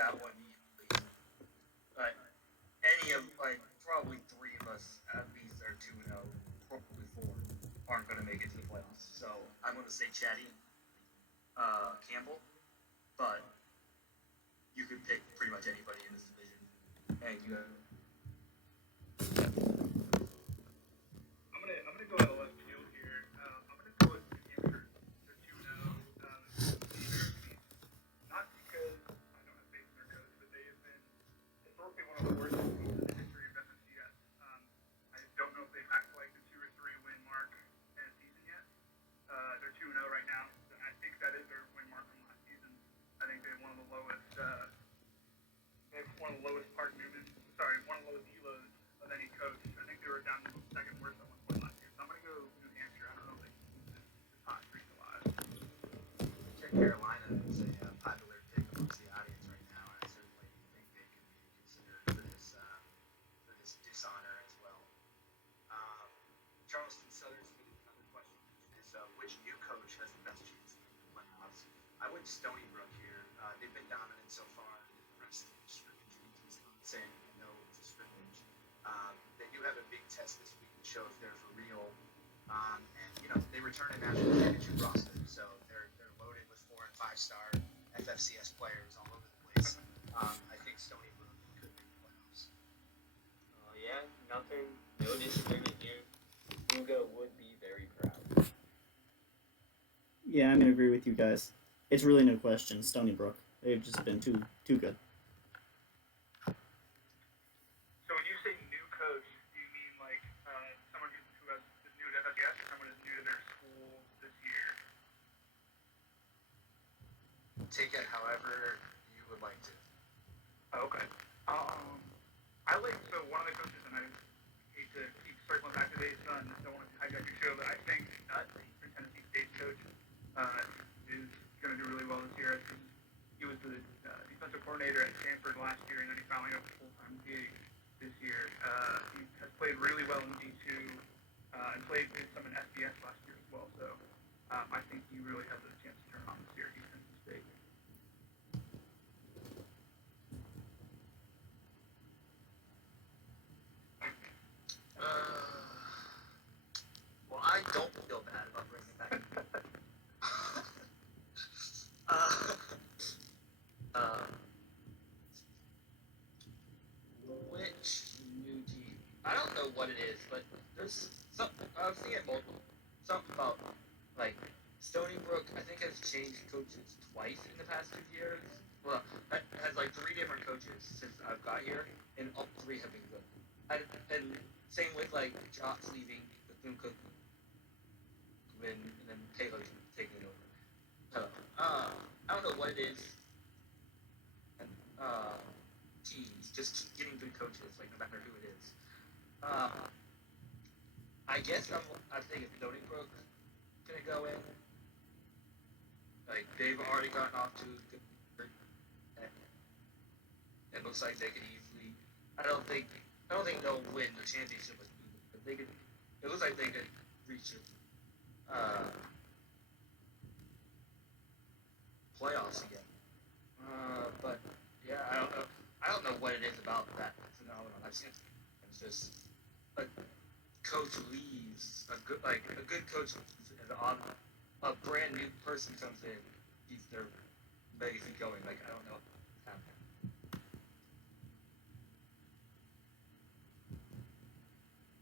that one easily. But any of probably three of us at least are 2-0, probably four aren't going to make it to the playoffs. So I'm going to say Chatty, Campbell, but you could pick pretty much anybody in this division, and you have. I'm gonna go out of left field here. I'm gonna go with New Hampshire. They're 2-0. Not because I don't have faith in their coach, but they have been historically one of the worst teams in the history of FFCS. I don't know if they've hacked like the 2 or 3 win mark in a season yet. They're 2-0 right now. I think that is their win mark from last season. I think they have one of the lowest. They have one of the lowest Park Newman. Sorry, one of the lowest ELOs of any coach. I think they were down to second worst at one point last year. So I'm gonna go New Hampshire. I don't know if they can keep this hot streak alive. Carolina is a popular pick amongst the audience right now. I certainly think they could be considered for this dishonor as well. Um, Charleston Southern State, another question is which new coach has the best chance to make the playoffs? I went Stony Brook here. They've been dominant so far. The rest of the scrimmage is not saying no, it's a scrimmage. They do have a big test this week to show if they're for real. And they return a national championship roster, so they're loaded with 4 and 5 star FFCS players all over the place. I think Stony Brook could make the playoffs. Yeah, nothing, no disagreement here. Hugo would be very proud. Yeah, I'm gonna agree with you guys. It's really no question. Stony Brook. They've just been too good. So when you say new coach, do you mean like someone who is new to FFS or someone who's new to their school this year? Take it however you would like to. Oh, okay. I like one of the coaches, and I hate to keep circling back to this, don't want to hijack your show, but I think Nutt, the Eastern Tennessee State coach, is going to do really well this year. He was the defensive coordinator at Stanford last year, and then he finally got a full-time gig this year. He has played really well in D2 and played some in FBS last year as well. So I think he really has a chance to turn on this year at Eastern State. Well, I don't feel bad about bringing it back. Which new team? I don't know what it is, but there's something. I've seen it multiple. Something about like Stony Brook. I think has changed coaches twice in the past 2 years. Well, that has like 3 different coaches since I've got here, and all 3 have been good. And same with like Jock's leaving, Bethune Cookman, and then Taylor taking it over. So, I don't know what it is. Teams just getting good coaches, like no matter who it is. I guess I think if Stony Brook gonna go in, like they've already gotten off to a good start, and it looks like they could easily. I don't think they'll win the championship with Cleveland, but they could. It looks like they could reach it. Playoffs again. But yeah, I don't know what it is about that phenomenon. I've seen it. It's just a coach leaves, a good coach leaves, and a brand new person comes in. They're amazing going. Like I don't know what's happening.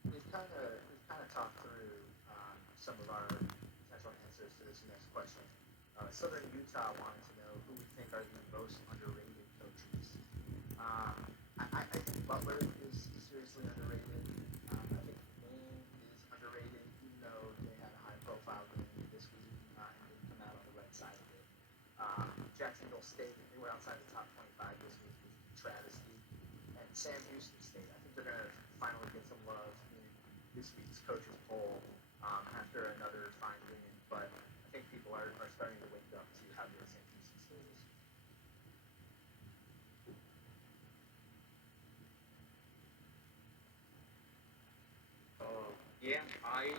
We've kind of talked through some of our potential answers to this next question. Southern Utah wanted to know who we think are the most underrated coaches. I think Butler is seriously underrated. I think Maine is underrated, even though they had a high-profile game this week and didn't come out on the right side of it. Jacksonville State, they were outside the top 25 this week, was a travesty. And Sam Houston State, I think they're going to finally get some love in this week's coaches poll after another fine win. But I think people are starting to wake up to how good Sam Houston State is. Yeah, I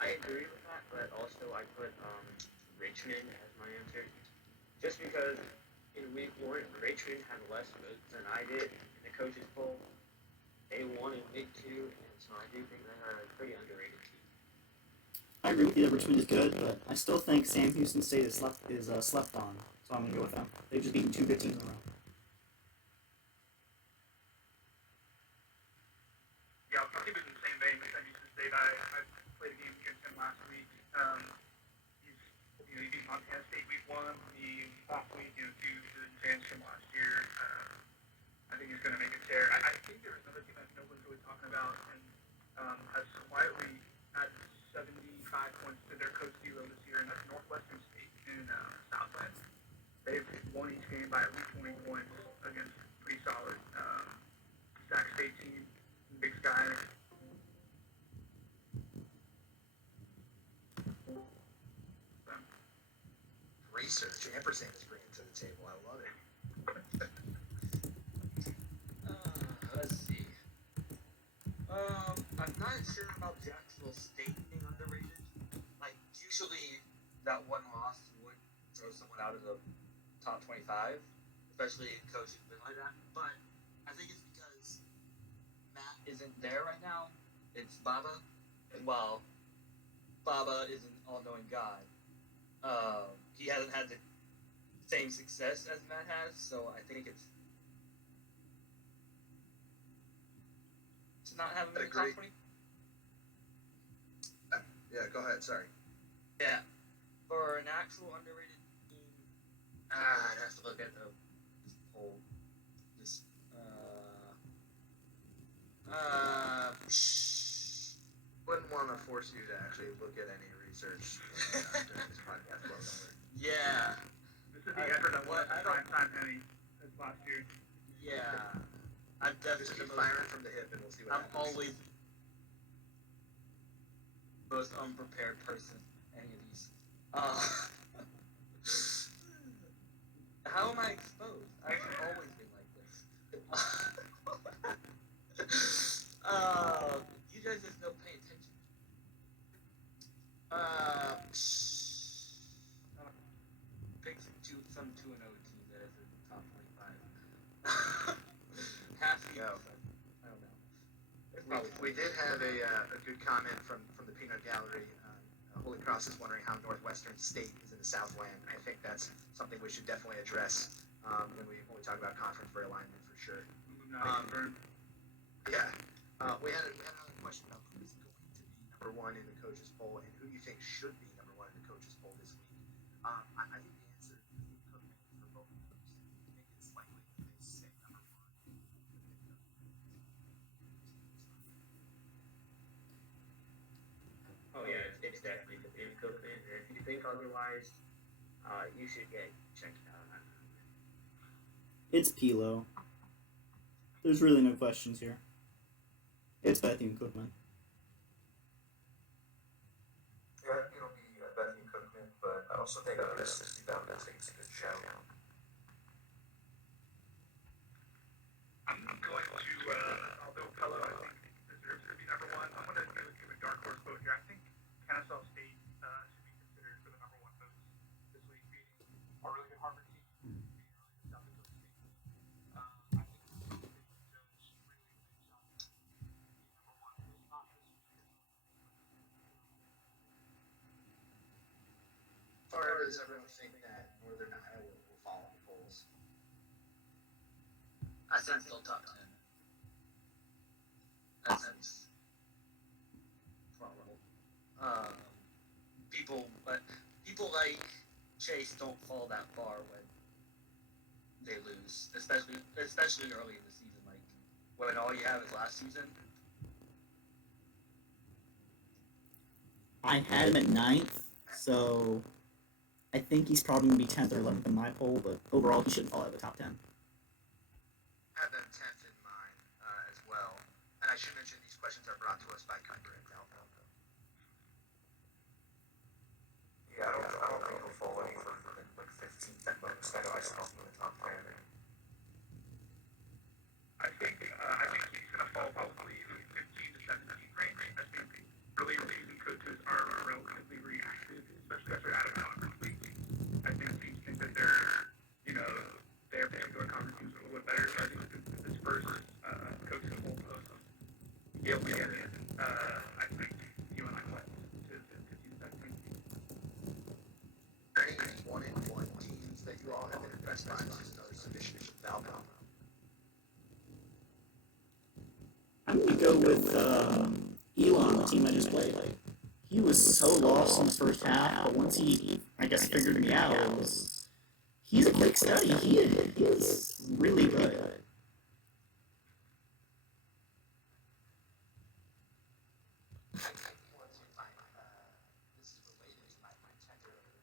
agree with that, but also I put Richmond as my answer, just because in week one. Richmond had less votes than I did in the coaches poll. They won in week two, and so I do think they're a pretty underrated team. I agree with you that Richmond is good, but I still think Sam Houston State slept on. So I'm gonna go with them. They've just beaten two good teams in a row. Yeah, I'll keep it in the same vein with Houston State. I played a game against him last week. He's he beat Montana State week one. He last week, due to the advance from last year. I think he's going to make a tear. I think there was another team that no one's really talking about and has quietly had 75 points to their coach zero this year, and that's Northwestern State in Southland. They've won each game by at least 20 points against pretty solid Sac State team, Big Sky. Research ampersand is bringing to the table. I love it. Let's see. I'm not sure about Jacksonville State being underrated. Like, usually that one loss would throw someone out of the top 25, especially in coaching been like that. But I think it's because Matt isn't there right now. It's Baba. And while Baba is an all-knowing God, he hasn't had the same success as Matt has, so I think it's to not have him in the top 20. Yeah, go ahead. Sorry. Yeah. For an actual underrated team, I'd have to look at the whole. This. Wouldn't want to force you to actually look at any research after this podcast blows over. Yeah. This is the effort that was prime time Henny this last year. Yeah. I'm Just definitely keep firing from the hip, and we'll see what I'm happens. always the most unprepared person in any of these. How am I exposed? I've always been like this. You guys just don't pay attention. Pick some 2-0 teams that is in the top 25. Half the No. I don't know. We did have a good comment from the Peanut Gallery. Holy Cross is wondering how Northwestern State is in the Southland. I think that's something we should definitely address when we talk about conference realignment for sure. Yeah. We had another question about who's going to be number one in the coaches poll and who you think should be number one in the coaches poll this week. I think the answer is Cookman for both of those. I think it's likely that they say number one. Oh yeah, it's definitely the David Cookman. And if you think otherwise, you should get checked out. It's Pilo. There's really no questions here. It's Bethune Cookman. Yeah, I think it'll be Bethune Cookman, but I also think Mississippi Valley takes a good shout. I'm going to, although Pello, I think, deserves to be number one, I'm going to give a dark horse vote here. I think Kennesaw State should be considered for the number one votes this week, beating a really good Harvard team, beating a really good South Dakota State team. I think they judge really a big shot at being number one, just not this week. Or does everyone think that Northern Iowa will fall in the polls? I think still top 10. That's probable. People like Chase don't fall that far when they lose, especially early in the season. Like when all you have is last season. I had him at 9th, so I think he's probably going to be 10th or 11th in my poll, but overall he shouldn't fall out of the top 10. I have them 10th in mind as well. And I should mention these questions are brought to us by Kuiper and Dalpo. Yeah, I don't think he'll fall any further than like 15th at most. I know I saw him in the top 10. I think he's going to fall probably 15 to 17 range. I think early season coaches are relatively reactive, especially after Adam Albert's league. I think teams think that they're, overall have been impressed by is just another submission from Falcon. I'm going to go with Elon, the team I just played. He was so lost in the first half, but once he, I guess, figured me out, he's a quick study. He is really good. This is related to my tech earlier.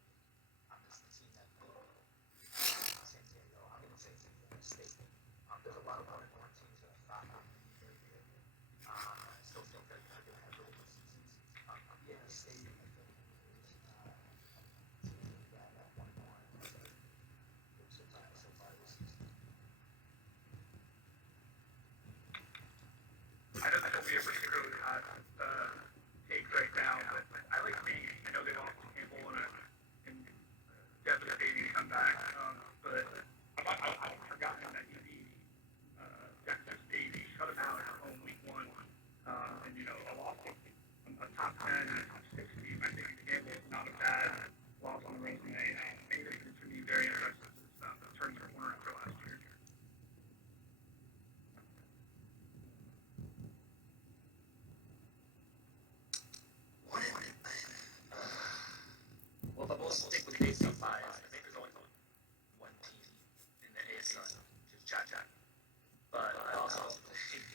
This is the team that played San Diego. I'm going to say Indiana State. There's a lot of 1-1 teams that I thought would be very good. I still think that they're going to have really good seasons. Indiana State, I think, is a team that at 1-1 so far this season. I know this will be a particularly hot take right now, but I like Navy. I know they lost to Campbell in devastating comeback, but I've forgotten that you need Jackson State shut them out at home week 1, and a loss a top 10, top 6 team. I think Campbell is not a bad loss on the resume. Maybe this could be very impressive. Turning the corner after last year. Well, but we'll stick with the AFC 5. I think there's only one team in the AFC, which is Jack. But I also think,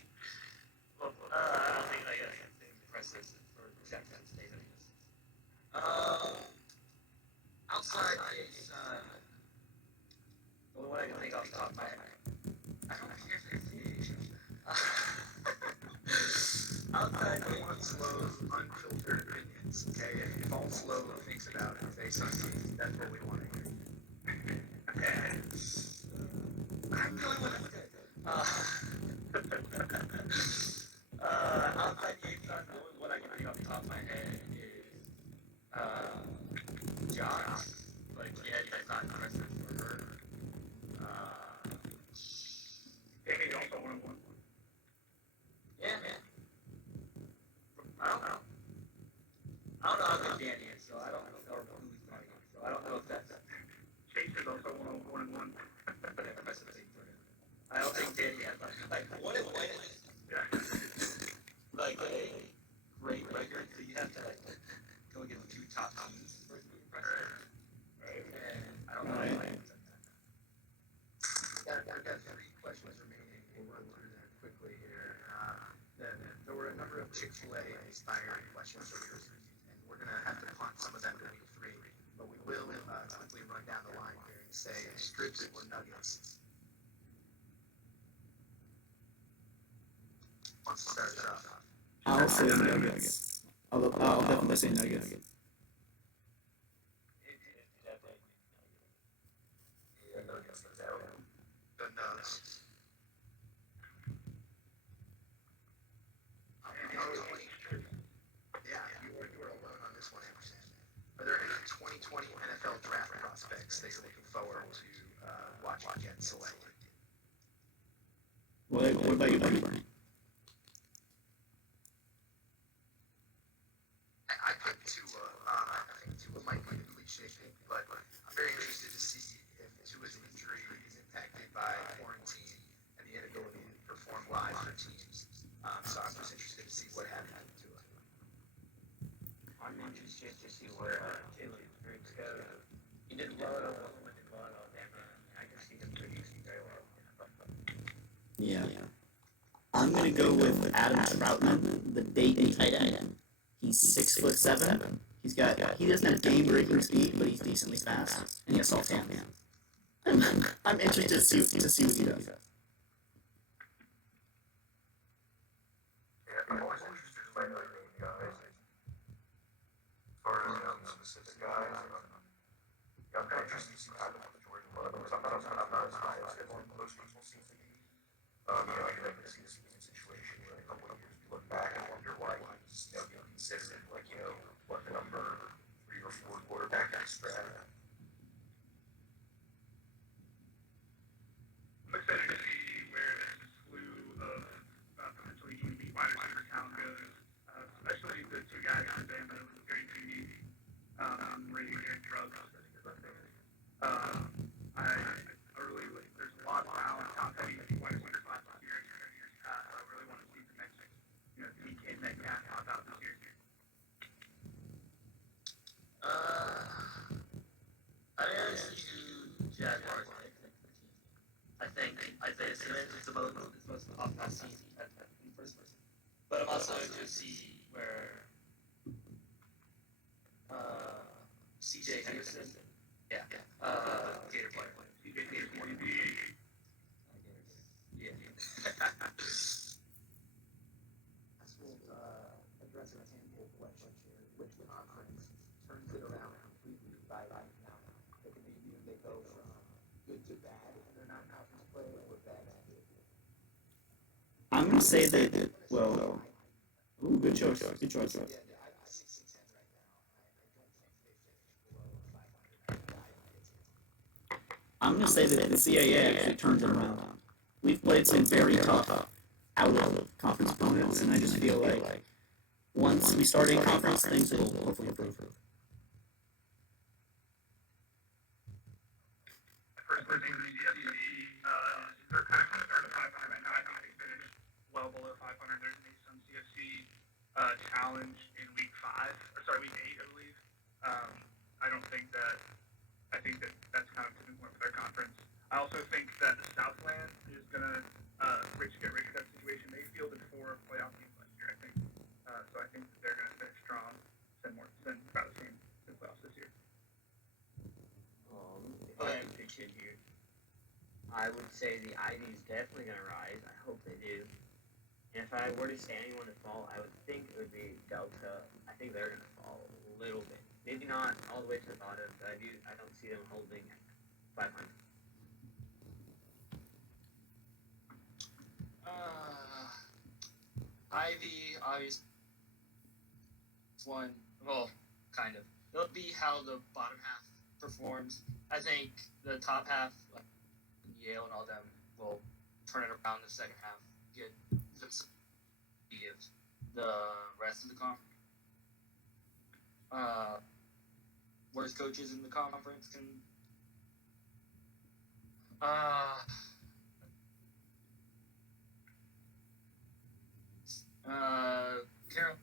I don't think I think impressive for Jackson State. Outside is the one I can think off the top of my head. I don't care if it's outside I want slow, unfiltered opinions. Okay, if all slow thinks about it, based on teams, that's what we want to hear. I'm going with it. Outside the AFC, the only one I can think off the top of my head is John. Like, yeah, that's not impressive for her. Danny also 1-1. Yeah, man. I don't know how good Danny is, so I don't know who he's going on. So I don't know if that's Chase is also 1-1. impressive for him. I don't think Danny has like what if Yeah. like a great record, so you have to go against 2 top teams for it to be impressive. Right. And I don't know. I've got 3 questions remaining. We'll run through them quickly here. There were a number of Chick-fil-A inspired questions for yours, and we're going to have to punt some of them to week 3, but we will quickly run down the line here and say strips or nuggets. Wants to start us off. I'll say Nuggets. I'll definitely say Nuggets. The nuts. Yeah, you are alone on this one, Anderson. Are there any 2020 NFL draft prospects that you're looking forward to watching get selected? What about you, Bernie? I picked Tua. I think Tua might be a cliche pick, but I'm very interested to see if Tua's injury is impacted by quarantine and the inability to perform live for teams. So I'm just interested to see what happened to Tua. I'm interested to see where Jalen Hurts goes. He did well at Oklahoma, did well at Alabama, and I can see him producing very well. Yeah. I'm gonna go with Adam Troutman, the Dayton tight end. He's 6'7". He doesn't have game breaking speed, but he's decently fast, and he has soft hands. I'm interested to see what he does. Yeah, I'm always interested in my name guys. As far as specific guys, I'm kind of interested to see what happens with Jordan Love, because I'm not as high as most people seem to be. I can see this being a situation where in a couple of years we look back and wonder why he's being considered what the number 3 or 4 quarterback in this draft. I'm excited to see where this slew of potentially elite wide receiver talent goes, especially the 2 guys from Bama who are very unique. Ray and Drugs, I think is what they are. I seen in the first person. But I'm also interested to see where CJ Henderson, yeah, Gator player. Yeah. This will address a tangible question here. Which conference turns it around completely by right now? They can maybe they go from good to bad in their non-conference play or bad to good. I'm gonna say that. Well, ooh, good choice. Good choice. Yeah, I see 610 right now. I don't think they finish below 500. I'm gonna say that the CAA actually turns it around. We've played some very tough out of conference opponents, and I just feel like once we start in conference, things will hopefully improve. Personally think the CFC, they're kind of starting to 500 right now. I think they finished well below 500. There's an some CFC challenge in week 8, I believe. I don't think that. I think that that's kind of tipping point for their conference. I also think that the Southland is gonna get rich of that situation. They fielded 4 playoff teams last year, I think. So I think that they're gonna finish strong, send about the same to the playoffs this year. If I can pitch in here, I would say the Ivy's definitely going to rise. I hope they do. And if I were to say anyone to fall, I would think it would be Delta. I think they're going to fall a little bit. Maybe not all the way to the bottom, but I don't see them holding 500. Ivy, obviously, one. Well, kind of. It'll be how the bottom half performs. I think the top half, like Yale and all them, will turn it around in the second half. Get themselves give the rest of the conference. Worst coaches in the conference can. Carol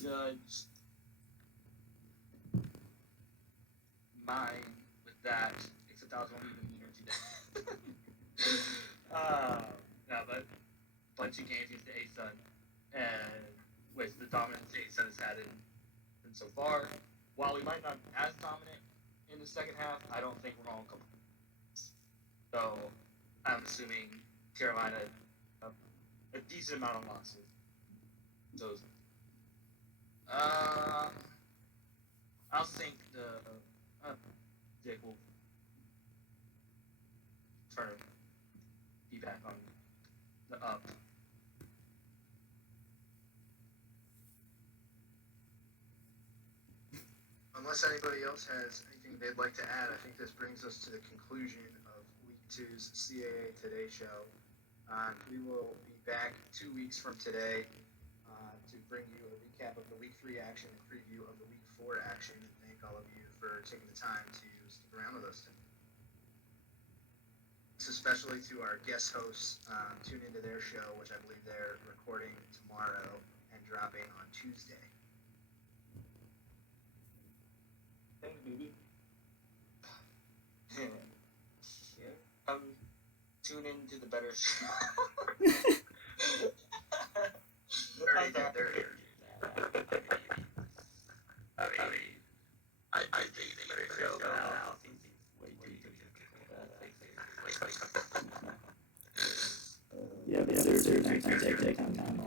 Judge mine with that, except I was only here today. No, but bunch of games against the A-Sun, and with the dominance the A-Sun has had in so far, while we might not be as dominant in the second half, I don't think we're all complete. So I'm assuming Carolina a decent amount of losses. Those. I also think the Dick will be back on the up. Unless anybody else has anything they'd like to add, I think this brings us to the conclusion of Week 2's CAA Today show. We will be back 2 weeks from today to bring you a recap of the Week 3 action and preview of the Week 4 action. And thank all of you for taking the time to stick around with us today. Thanks especially to our guest hosts. Tune into their show, which I believe they're recording tomorrow and dropping on Tuesday. Thanks, baby. Tune in to the better show. I think the better show now seems way too difficult. Yeah, but seriously, next time take time.